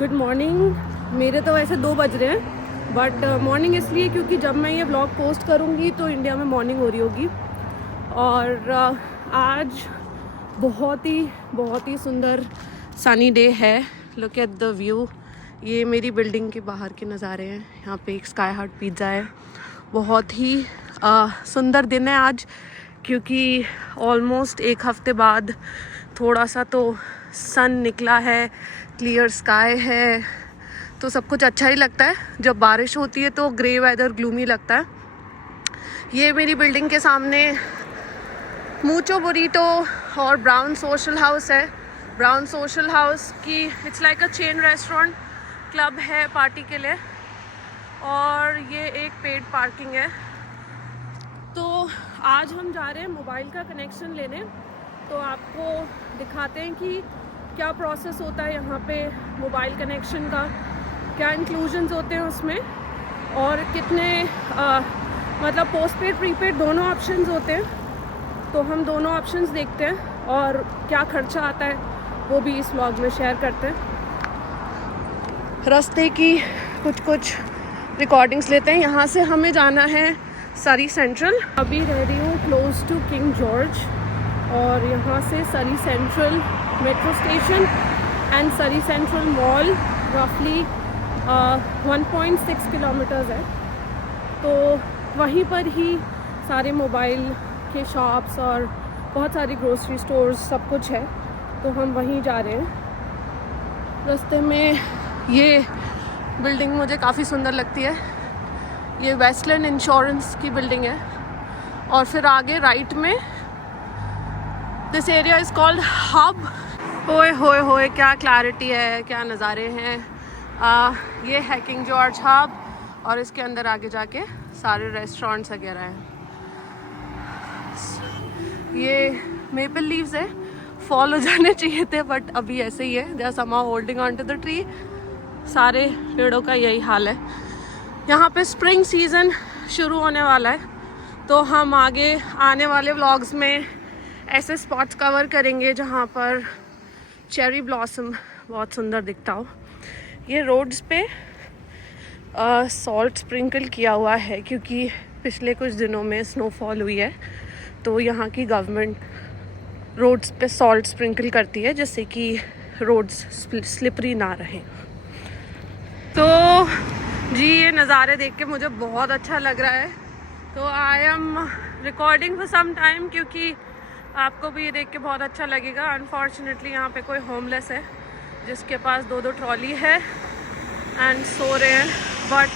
Good morning. मेरे तो वैसे 2 बज रहे हैं, बट मॉर्निंग इसलिए क्योंकि जब मैं ये व्लॉग पोस्ट करूँगी तो इंडिया में मॉर्निंग हो रही होगी। और आज बहुत ही सुंदर सनी डे है। Look at the view. ये मेरी बिल्डिंग के बाहर के नज़ारे हैं। यहाँ पे एक स्काई हार्ट पिज़्ज़ा है। बहुत ही सुंदर दिन है आज, क्योंकि ऑलमोस्ट एक हफ्ते बाद थोड़ा सा तो सन निकला है, क्लियर स्काई है, तो सब कुछ अच्छा ही लगता है। जब बारिश होती है तो ग्रे वेदर ग्लूमी लगता है। ये मेरी बिल्डिंग के सामने मूचो बुरीटो और ब्राउन सोशल हाउस है। ब्राउन सोशल हाउस की it's like a chain restaurant club है पार्टी के लिए, और ये एक पेड पार्किंग है। तो आज हम जा रहे हैं मोबाइल का कनेक्शन लेने, तो आपको दिखाते हैं कि क्या प्रोसेस होता है यहाँ पे मोबाइल कनेक्शन का, क्या इंक्लूजन्स होते हैं उसमें, और कितने मतलब पोस्टपेड प्रीपेड दोनों ऑप्शंस होते हैं। तो हम दोनों ऑप्शंस देखते हैं और क्या खर्चा आता है वो भी इस व्लॉग में शेयर करते हैं। रास्ते की कुछ रिकॉर्डिंग्स लेते हैं। यहाँ से हमें जाना है सरी सेंट्रल। अभी रह रही हूँ क्लोज टू किंग जॉर्ज, और यहाँ से सरी सेंट्रल मेट्रो स्टेशन एंड सरी सेंट्रल मॉल रफली 1.6 किलोमीटर्स है। तो वहीं पर ही सारे मोबाइल के शॉप्स और बहुत सारी ग्रोसरी स्टोर्स सब कुछ है, तो हम वहीं जा रहे हैं। रास्ते में ये बिल्डिंग मुझे काफ़ी सुंदर लगती है। ये वेस्टलैंड इंश्योरेंस की बिल्डिंग है, और फिर आगे राइट में this area is called hub. ओए होए होए, क्या क्लैरिटी है, क्या नज़ारे हैं। ये है किंग जॉर्ज हब, और इसके अंदर आगे जाके सारे रेस्टोरेंट्स वगैरह हैं। ये मेपल लीव्स है, फॉल हो जाने चाहिए थे, बट अभी ऐसे ही है। They are somehow holding on to the tree. सारे पेड़ों का यही हाल है। यहाँ पे स्प्रिंग सीज़न शुरू होने वाला है, तो हम आगे आने वाले व्लॉग्स में ऐसे स्पॉट्स कवर करेंगे जहाँ पर चेरी ब्लॉसम बहुत सुंदर दिखता हो। ये रोड्स पे सॉल्ट स्प्रिंकल किया हुआ है, क्योंकि पिछले कुछ दिनों में स्नोफॉल हुई है, तो यहाँ की गवर्नमेंट रोड्स पे सॉल्ट स्प्रिंकल करती है, जिससे कि रोड्स स्लिपरी ना रहें। तो जी, ये नज़ारे देख के मुझे बहुत अच्छा लग रहा है। तो I am recording for some time, क्योंकि आपको भी ये देख के बहुत अच्छा लगेगा। अनफॉर्चुनेटली यहाँ पे कोई होमलेस है जिसके पास 2-2 ट्रॉली है एंड सो रहे हैं। बट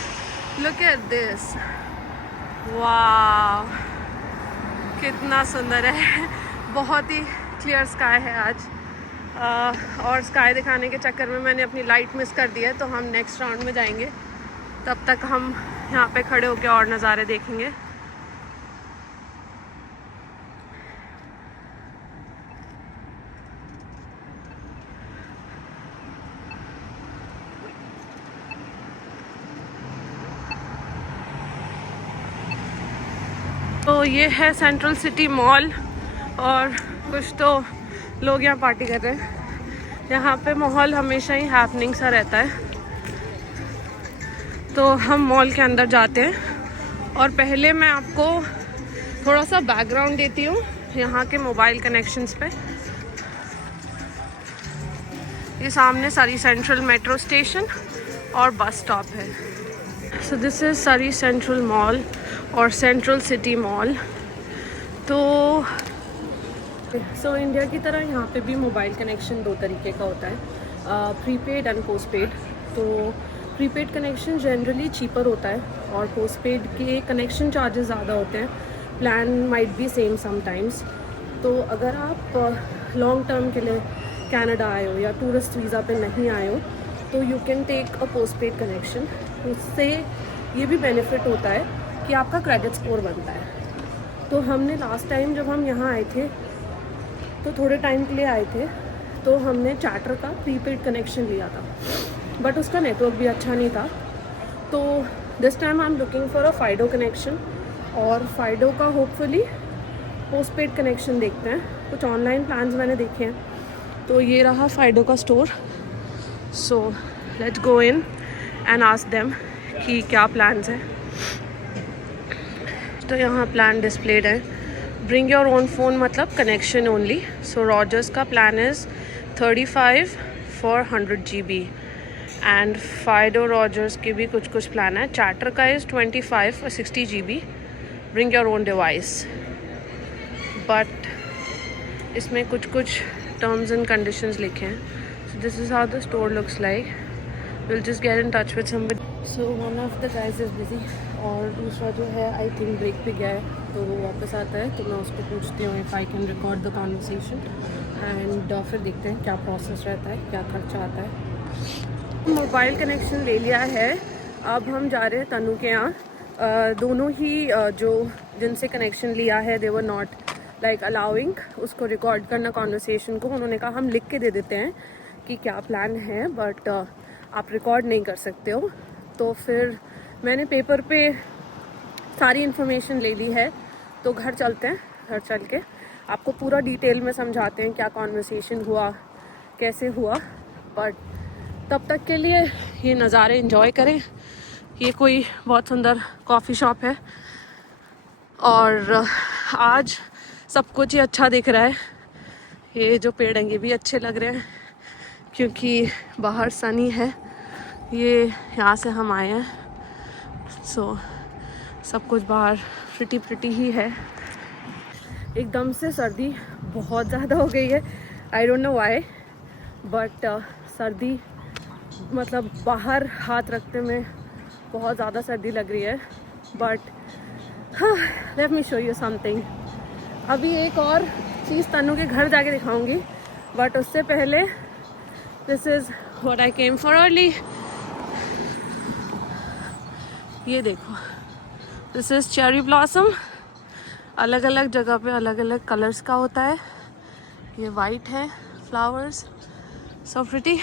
लुक एट दिस, वाह कितना सुंदर है। बहुत ही क्लियर स्काई है आज, और स्काई दिखाने के चक्कर में मैंने अपनी लाइट मिस कर दी है। तो हम नेक्स्ट राउंड में जाएंगे, तब तक हम यहाँ पे खड़े होकर और नज़ारे देखेंगे। तो ये है सेंट्रल सिटी मॉल, और कुछ तो लोग यहाँ पार्टी कर रहे हैं। यहाँ पे माहौल हमेशा ही हैपनिंग सा रहता है। तो हम मॉल के अंदर जाते हैं, और पहले मैं आपको थोड़ा सा बैकग्राउंड देती हूँ यहाँ के मोबाइल कनेक्शंस पे। ये सामने सरी सेंट्रल मेट्रो स्टेशन और बस स्टॉप है। सो दिस इज़ सरी सेंट्रल मॉल और सेंट्रल सिटी मॉल। तो इंडिया की तरह यहाँ पे भी मोबाइल कनेक्शन 2 तरीके का होता है, प्रीपेड एंड पोस्टपेड। तो प्रीपेड कनेक्शन जनरली चीपर होता है, और पोस्टपेड के कनेक्शन चार्जेस ज़्यादा होते हैं। Plan might be same sometimes. तो अगर आप लॉन्ग टर्म के लिए कनाडा आए हो या टूरिस्ट वीज़ा पे नहीं आए हो, तो you can take a postpaid connection. उससे ये भी बेनिफिट होता है कि आपका क्रेडिट स्कोर बनता है। तो हमने लास्ट टाइम जब हम यहाँ आए थे, तो थोड़े टाइम के लिए आए थे, तो हमने चार्टर का प्रीपेड कनेक्शन लिया था, बट उसका नेटवर्क भी अच्छा नहीं था। तो this time I am looking for a Fido connection, और फाइडो का होपफुली पोस्टपेड कनेक्शन देखते हैं। कुछ ऑनलाइन प्लान्स मैंने देखे हैं। तो ये रहा फाइडो का store. So let's go in and ask them कि क्या प्लान्स हैं। तो यहाँ प्लान डिस्प्लेड है। ब्रिंग योर ओन फ़ोन मतलब कनेक्शन ओनली। सो रॉजर्स का plan is 35 for 100 GB and Fido Rogers के भी कुछ कुछ प्लान है। चार्टर का is 25 for 60 GB। Bring your own device, but इसमें कुछ कुछ टर्म्स एंड कंडीशंस लिखे हैं। So this is how the store looks like. Will just get in touch with somebody. So one of the guys is busy और दूसरा जो है I think break पे गया है, तो वो वापस आता है तो मैं उसको पूछती हूँ if I can record the conversation and फिर देखते हैं क्या प्रोसेस रहता है, क्या खर्चा आता है। मोबाइल कनेक्शन ले लिया है, अब हम जा रहे हैं तनु के यहाँ। दोनों ही जो जिनसे कनेक्शन लिया है दे वर नॉट लाइक अलाउिंग उसको रिकॉर्ड करना कॉन्वर्सेशन को। उन्होंने कहा हम लिख के दे देते हैं कि क्या प्लान है, बट आप रिकॉर्ड नहीं कर सकते हो। तो फिर मैंने पेपर पे सारी इन्फॉर्मेशन ले ली है, तो घर चलते हैं। घर चल के आपको पूरा डिटेल में समझाते हैं क्या कॉन्वर्सेशन हुआ, कैसे हुआ। बट तब तक के लिए ये नज़ारे एंजॉय करें। ये कोई बहुत सुंदर कॉफ़ी शॉप है और आज सब कुछ ही अच्छा दिख रहा है। ये जो पेड़ हैं ये भी अच्छे लग रहे हैं क्योंकि बाहर सनी है। ये यहाँ से हम आए हैं, सो सब कुछ बाहर प्रिटी ही है। एकदम से सर्दी बहुत ज़्यादा हो गई है, I don't know why, but सर्दी मतलब बाहर हाथ रखते में बहुत ज़्यादा सर्दी लग रही है। But let me show you something. अभी एक और चीज़ तनु के घर जाके दिखाऊंगी, बट उससे पहले this is what I came for early. ये देखो, दिस इज़ चेरी ब्लॉसम। अलग अलग जगह पे अलग अलग कलर्स का होता है। ये वाइट है फ्लावर्स, सो प्रिटी।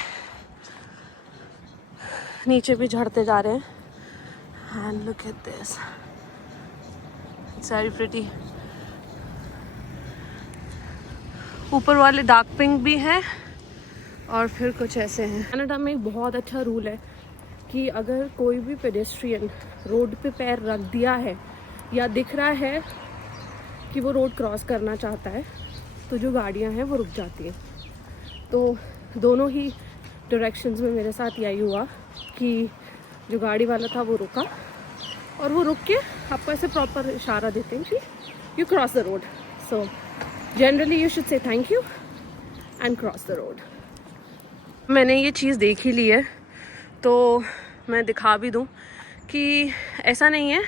नीचे भी झड़ते जा रहे हैं and look at this, it's very pretty. ऊपर वाले डार्क पिंक भी हैं और फिर कुछ ऐसे हैं। कनाडा में एक बहुत अच्छा रूल है कि अगर कोई भी पेडेस्ट्रियन रोड पे पैर रख दिया है या दिख रहा है कि वो रोड क्रॉस करना चाहता है, तो जो गाड़ियां हैं वो रुक जाती हैं। तो दोनों ही डायरेक्शंस में मेरे साथ यही हुआ कि जो गाड़ी वाला था वो रुका और वो रुक के आपको ऐसे प्रॉपर इशारा देते हैं कि you cross the road. So generally you should say thank you and cross the road. मैंने ये चीज़ देख ही ली है तो मैं दिखा भी दूँ कि ऐसा नहीं है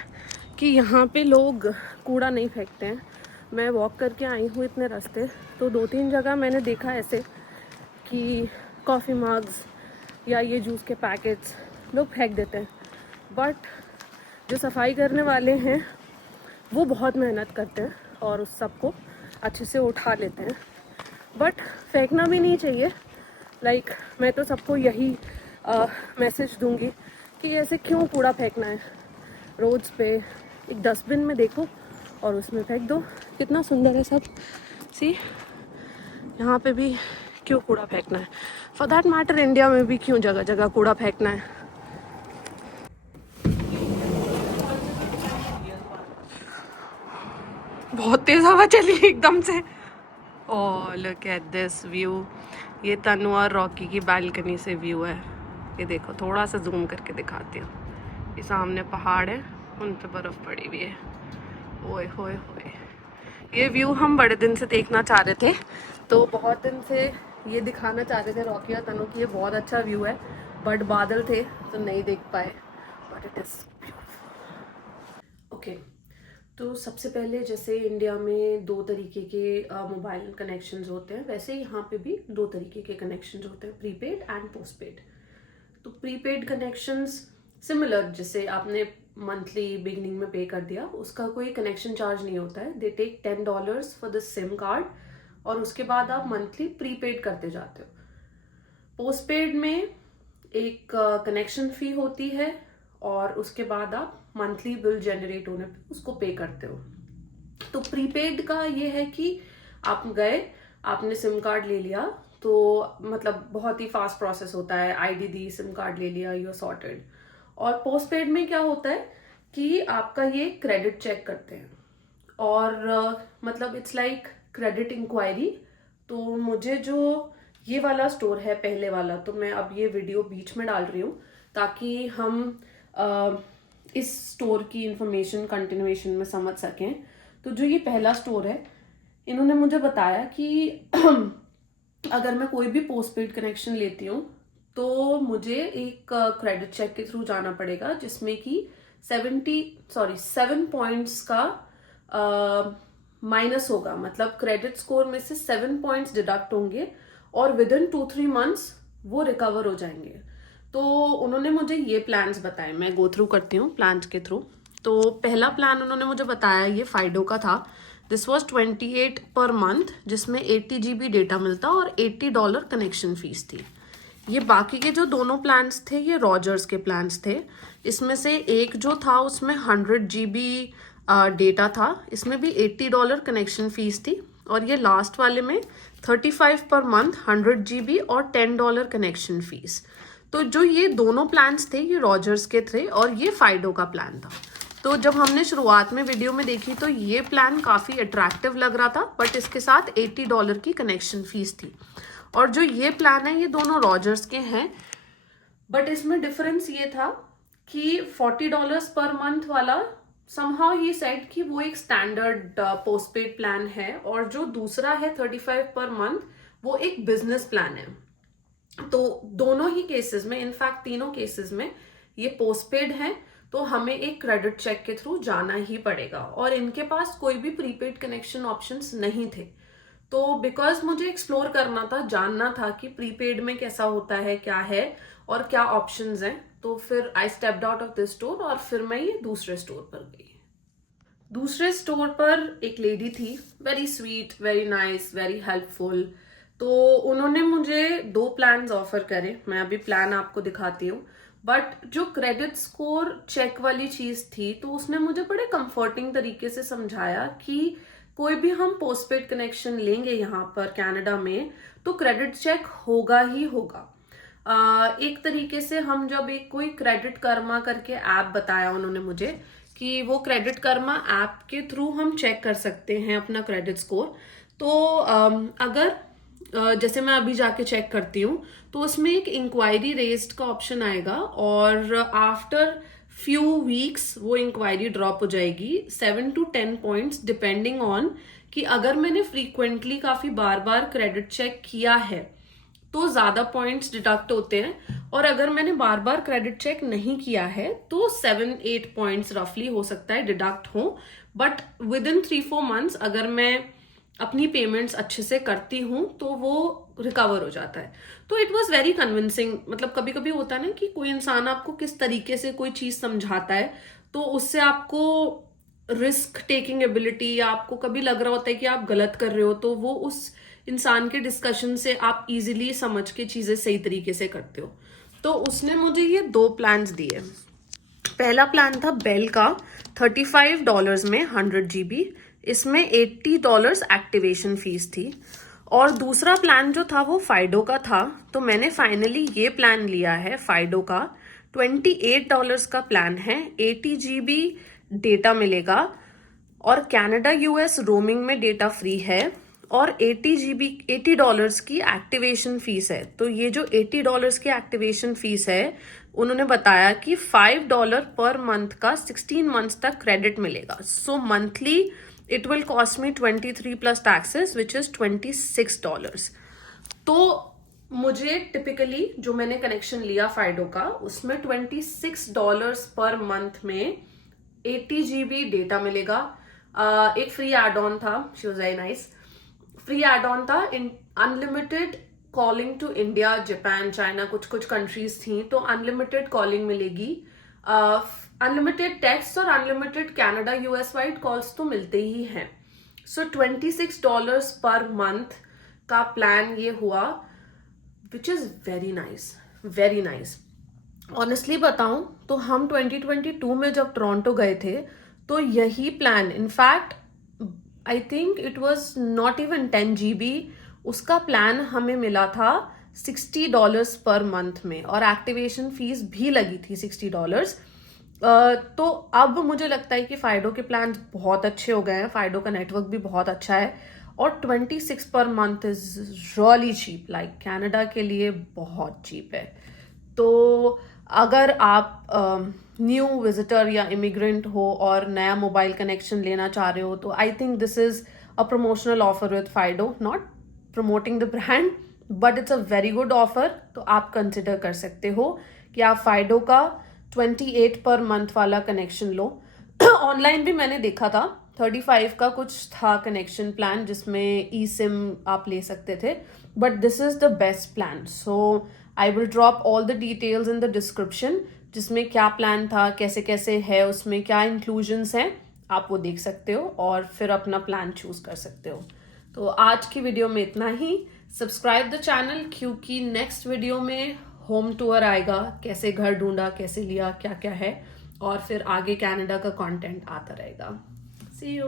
कि यहाँ पे लोग कूड़ा नहीं फेंकते हैं। मैं वॉक करके आई हूँ इतने रास्ते, तो 2-3 जगह मैंने देखा ऐसे कि कॉफ़ी मग्स या ये जूस के पैकेट्स लोग फेंक देते हैं। बट जो सफाई करने वाले हैं वो बहुत मेहनत करते हैं और उस सबको अच्छे से उठा लेते हैं। बट फेंकना भी नहीं चाहिए। लाइक मैं तो सबको यही मैसेज दूंगी कि ऐसे क्यों कूड़ा फेंकना है। रोड्स पे एक डस्टबिन में देखो और उसमें फेंक दो। कितना सुंदर है सब। सी, यहाँ पे भी क्यों कूड़ा फेंकना है। फॉर दैट मैटर इंडिया में भी क्यों जगह जगह कूड़ा फेंकना है। बहुत तेज हवा चली एकदम से। Oh look at this view. ये तनु और रॉकी की बालकनी से व्यू है। ये देखो, थोड़ा सा जूम करके दिखाती हूँ। ये सामने पहाड़ है, उन पे बर्फ़ पड़ी हुई है। ओए होए होए, ये व्यू हम बड़े दिन से देखना चाह रहे थे, तो बहुत दिन से ये दिखाना चाह रहे थे रॉकी और तनु की ये बहुत अच्छा व्यू है, बट बादल थे तो नहीं देख पाए। But it is beautiful. Okay, तो सबसे पहले जैसे इंडिया में 2 तरीके के मोबाइल कनेक्शंस होते हैं, वैसे यहाँ पे भी 2 तरीके के कनेक्शंस होते हैं, प्रीपेड एंड पोस्टपेड। तो प्रीपेड कनेक्शंस सिमिलर, जैसे आपने मंथली बिगिनिंग में पे कर दिया, उसका कोई कनेक्शन चार्ज नहीं होता है। They take $10 for the SIM card और उसके बाद आप मंथली प्रीपेड करते जाते हो। पोस्टपेड में एक कनेक्शन फी होती है और उसके बाद आप मंथली बिल जनरेट होने पे उसको पे करते हो। तो प्रीपेड का ये है कि आप गए, आपने सिम कार्ड ले लिया, तो मतलब बहुत ही फास्ट प्रोसेस होता है, आईडी दी, सिम कार्ड ले लिया, यू आर सॉर्टेड। और पोस्ट पेड में क्या होता है कि आपका ये क्रेडिट चेक करते हैं और मतलब इट्स लाइक क्रेडिट इंक्वायरी। तो मुझे जो ये वाला स्टोर है पहले वाला, तो मैं अब ये वीडियो बीच में डाल रही हूँ ताकि हम इस स्टोर की इंफॉर्मेशन कंटिन्यूएशन में समझ सकें। तो जो ये पहला स्टोर है, इन्होंने मुझे बताया कि अगर मैं कोई भी पोस्ट पेड कनेक्शन लेती हूँ तो मुझे एक क्रेडिट चेक के थ्रू जाना पड़ेगा, जिसमें कि 7 पॉइंट्स का माइनस होगा। मतलब क्रेडिट स्कोर में से 7 पॉइंट्स डिडक्ट होंगे और विद इन 2-3 मंथ्स वो रिकवर हो जाएंगे। तो उन्होंने मुझे ये प्लान्स बताए, मैं गो थ्रू करती हूँ प्लान्स के थ्रू। तो पहला प्लान उन्होंने मुझे बताया ये फाइडो का था। दिस वॉज 28 पर मंथ, जिसमें 80 GB डेटा मिलता और $80 कनेक्शन फीस थी। ये बाकी के जो दोनों प्लान्स थे ये रॉजर्स के प्लान्स थे। इसमें से एक जो था उसमें 100 GB डेटा था, इसमें भी $80 कनेक्शन फीस थी। और ये लास्ट वाले में 35 पर मंथ, 100 GB और $10 कनेक्शन फीस। तो जो ये दोनों प्लान्स थे ये रॉजर्स के थे और ये फाइडो का प्लान था। तो जब हमने शुरुआत में वीडियो में देखी तो ये प्लान काफ़ी अट्रैक्टिव लग रहा था, बट इसके साथ $80 की कनेक्शन फीस थी। और जो ये प्लान है ये दोनों रॉजर्स के हैं, बट इसमें डिफरेंस ये था कि $40 पर मंथ वाला समहाउ ये सेट कि वो एक स्टैंडर्ड पोस्टपेड प्लान है, और जो दूसरा है 35 पर मंथ वो एक बिजनेस प्लान है। तो दोनों ही केसेस में, इनफैक्ट तीनों केसेस में ये पोस्टपेड है, तो हमें एक क्रेडिट चेक के थ्रू जाना ही पड़ेगा। और इनके पास कोई भी प्रीपेड कनेक्शन ऑप्शंस नहीं थे। तो बिकॉज मुझे एक्सप्लोर करना था, जानना था कि प्रीपेड में कैसा होता है, क्या है और क्या ऑप्शंस हैं, तो फिर I stepped out of this store और फिर मैं ये दूसरे स्टोर पर गई। दूसरे स्टोर पर एक लेडी थी, very sweet, very nice, very helpful. तो उन्होंने मुझे 2 प्लान्स ऑफर करे। मैं अभी प्लान आपको दिखाती हूँ। बट जो क्रेडिट स्कोर चेक वाली चीज थी, तो उसने मुझे बड़े कंफर्टिंग तरीके से समझाया कि कोई भी हम पोस्टपेड कनेक्शन लेंगे यहाँ पर कनाडा में तो क्रेडिट चेक होगा ही होगा। एक तरीके से हम जब एक कोई क्रेडिट कर्मा करके ऐप बताया उन्होंने मुझे कि वो क्रेडिट कर्मा ऐप के थ्रू हम चेक कर सकते हैं अपना क्रेडिट स्कोर। तो अगर जैसे मैं अभी जाके चेक करती हूँ तो उसमें एक इंक्वायरी रेज्ड का ऑप्शन आएगा और आफ्टर फ्यू वीक्स वो इंक्वायरी ड्रॉप हो जाएगी 7 to 10 पॉइंट्स डिपेंडिंग ऑन कि अगर मैंने फ्रीक्वेंटली काफी बार बार क्रेडिट चेक किया है तो ज्यादा पॉइंट्स डिडक्ट होते हैं, और अगर मैंने बार बार क्रेडिट चेक नहीं किया है तो 7-8 पॉइंट्स रफली हो सकता है डिडक्ट हो। बट विद इन 3-4 मंथ्स अगर मैं अपनी पेमेंट्स अच्छे से करती हूँ तो वो रिकवर हो जाता है। तो इट वॉज वेरी कन्विंसिंग। मतलब कभी कभी होता है ना कि कोई इंसान आपको किस तरीके से कोई चीज समझाता है तो उससे आपको रिस्क टेकिंग एबिलिटी, या आपको कभी लग रहा होता है कि आप गलत कर रहे हो, तो वो उस इंसान के डिस्कशन से आप इजीली समझ के चीजें सही तरीके से करते हो। तो उसने मुझे ये 2 प्लान्स दिए। पहला प्लान था बेल का, $35 में 100 GB, इसमें $80 एक्टिवेशन फीस थी। और दूसरा प्लान जो था वो फाइडो का था। तो मैंने फाइनली ये प्लान लिया है फाइडो का। $28 का प्लान है, 80 GB डेटा मिलेगा और कनाडा US रोमिंग में डेटा फ्री है, और $80 की एक्टिवेशन फीस है। तो ये जो $80 की एक्टिवेशन फीस है, उन्होंने बताया कि $5 पर मंथ का 16 मंथ्स तक क्रेडिट मिलेगा। सो monthly it will cost me 23 plus taxes which is $26। तो मुझे टिपिकली जो मैंने कनेक्शन लिया फाइडो का उसमें $26 पर मंथ में 80 GB डेटा मिलेगा। एक फ्री एड ऑन था, she was very nice. Free add on था, unlimited calling to India, Japan, China, कुछ कुछ कंट्रीज थी, तो अनलिमिटेड कॉलिंग मिलेगी। अनलिमिटेड टेक्स्ट और unlimited Canada US wide calls तो मिलते ही हैं। सो $26 पर मंथ का प्लान ये हुआ, which is very nice, very nice. Honestly बताऊं तो हम 2022 में जब टोरंटो गए थे तो यही plan, in fact I think it was not even 10 GB उसका प्लान हमें मिला था $60 पर मंथ में, और एक्टिवेशन फीस भी लगी थी $60। तो अब मुझे लगता है कि फाइडो के प्लान बहुत अच्छे हो गए हैं, फाइडो का नेटवर्क भी बहुत अच्छा है, और 26 पर month is really cheap, like Canada के लिए बहुत चीप है। तो अगर आप न्यू विजिटर या इमिग्रेंट हो और नया मोबाइल कनेक्शन लेना चाह रहे हो, तो I think this is a promotional offer with Fido, not promoting the brand but it's a very good offer. तो आप कंसिडर कर सकते हो कि आप फाइडो का 28 पर मंथ वाला कनेक्शन लो। ऑनलाइन भी मैंने देखा था 35 का कुछ था कनेक्शन प्लान जिसमें ई सिम आप ले सकते थे, but this is the best plan. So I will drop all the details in the description, जिसमें क्या प्लान था, कैसे कैसे है, उसमें क्या इंक्लूजन्स हैं, आप वो देख सकते हो और फिर अपना प्लान चूज कर सकते हो। तो आज की वीडियो में इतना ही। सब्सक्राइब द चैनल, क्योंकि नेक्स्ट वीडियो में होम टूर आएगा, कैसे घर ढूंढा, कैसे लिया, क्या क्या है, और फिर आगे कनाडा का कंटेंट आता रहेगा। सी यू।